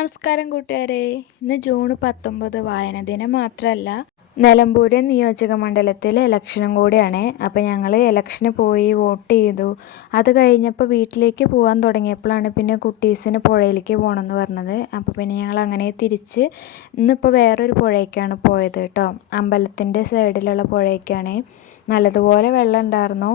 നമസ്കാരം കൂട്ടുകാരെ. ഇന്ന് ജൂൺ 19 വായന ദിനം മാത്രമല്ല, നിലമ്പൂർ നിയോജക മണ്ഡലത്തിലെ ഇലക്ഷനും കൂടിയാണ്. അപ്പോൾ ഞങ്ങൾ ഇലക്ഷന് പോയി വോട്ട് ചെയ്തു. അത് കഴിഞ്ഞപ്പോൾ വീട്ടിലേക്ക് പോകാൻ തുടങ്ങിയപ്പോഴാണ് പിന്നെ കുട്ടീസിന് പുഴയിലേക്ക് പോകണമെന്ന് പറഞ്ഞത്. അപ്പോൾ പിന്നെ ഞങ്ങൾ അങ്ങനെ തിരിച്ച് ഇന്നിപ്പോൾ വേറൊരു പുഴയ്ക്കാണ് പോയത് കേട്ടോ. അമ്പലത്തിൻ്റെ സൈഡിലുള്ള പുഴയ്ക്കാണ്. നല്ലതുപോലെ വെള്ളം ഉണ്ടായിരുന്നു.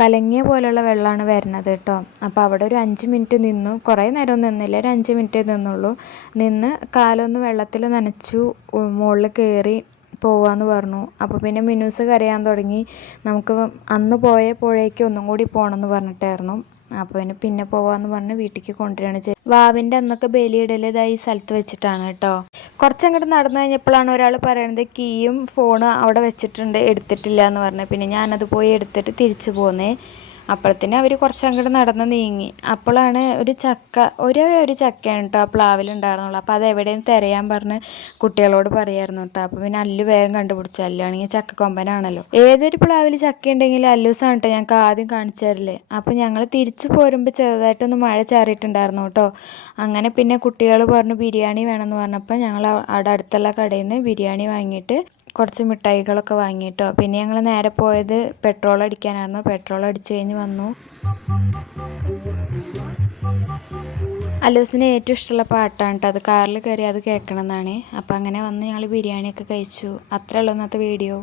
കലങ്ങിയ പോലെയുള്ള വെള്ളമാണ് വരുന്നത് കേട്ടോ. അപ്പോൾ അവിടെ ഒരു 5 മിനിറ്റ് നിന്നു. കുറേ നേരം നിന്നില്ല, ഒരു 5 മിനിറ്റേ നിന്നുള്ളൂ. നിന്ന് കാലൊന്ന് വെള്ളത്തിൽ നനച്ചു, മുകളിൽ കയറി പോവാന്ന് പറഞ്ഞു. അപ്പോൾ പിന്നെ മിനൂസ് കരയാൻ തുടങ്ങി. നമുക്ക് അന്ന് പോയ പുഴയ്ക്ക് ഒന്നും കൂടി പോകണമെന്ന് പറഞ്ഞിട്ടായിരുന്നു. അപ്പോൾ പിന്നെ പോവാന്ന് പറഞ്ഞ് വീട്ടിലേക്ക് കൊണ്ടുവരികയാണ് ചെയ്തത്. വാവിൻ്റെ അന്നൊക്കെ ബലിയിടൽ ഈ സ്ഥലത്ത് വെച്ചിട്ടാണ് കേട്ടോ. കുറച്ചങ്ങോട്ട് നടന്നു കഴിഞ്ഞപ്പോഴാണ് ഒരാൾ പറയണത് കീയും ഫോണും അവിടെ വെച്ചിട്ടുണ്ട്, എടുത്തിട്ടില്ല എന്ന് പറഞ്ഞത്. പിന്നെ ഞാനത് പോയി എടുത്തിട്ട് തിരിച്ചു പോന്നേ. അപ്പോഴത്തേനും അവർ കുറച്ചങ്ങോട്ട് നടന്ന് നീങ്ങി. അപ്പോഴാണ് ഒരേ ഒരു ചക്കയാണ് കേട്ടോ ആ പ്ലാവിലുണ്ടായിരുന്നുള്ളൂ. അപ്പോൾ അത് എവിടെയും തിരയാൻ പറഞ്ഞ് കുട്ടികളോട് പറയായിരുന്നു കേട്ടോ. അപ്പോൾ പിന്നെ അല്ലു വേഗം കണ്ടുപിടിച്ചു. അല്ലാണെങ്കിൽ ചക്കക്കൊമ്പനാണല്ലോ. ഏതൊരു പ്ലാവിൽ ചക്ക ഉണ്ടെങ്കിലും അല്ലൂസാണ് കേട്ടോ ഞങ്ങൾക്ക് ആദ്യം കാണിച്ചു തരല്. അപ്പോൾ ഞങ്ങൾ തിരിച്ചു പോരുമ്പോൾ ചെറുതായിട്ടൊന്ന് മഴ ചാറിയിട്ടുണ്ടായിരുന്നു കേട്ടോ. അങ്ങനെ പിന്നെ കുട്ടികൾ പറഞ്ഞു ബിരിയാണി വേണമെന്ന് പറഞ്ഞപ്പോൾ ഞങ്ങൾ അവിടെ അടുത്തുള്ള കടയിൽ നിന്ന് ബിരിയാണി വാങ്ങിയിട്ട് കുറച്ച് മിഠായികളൊക്കെ വാങ്ങിയിട്ടോ. പിന്നെ ഞങ്ങൾ നേരെ പോയത് പെട്രോൾ അടിക്കാനായിരുന്നു. പെട്രോൾ അടിച്ച് കഴിഞ്ഞ് വന്നു. അല്ലൂസിന് ഏറ്റവും ഇഷ്ടമുള്ള പാട്ടാണ് കേട്ടോ അത്. കാറിൽ കയറി അത് കേൾക്കണം എന്നാണ്. അപ്പോൾ അങ്ങനെ വന്ന് ഞങ്ങൾ ബിരിയാണിയൊക്കെ കഴിച്ചു. അത്രേ ഉള്ളൂ ഇന്നത്തെ വീഡിയോ.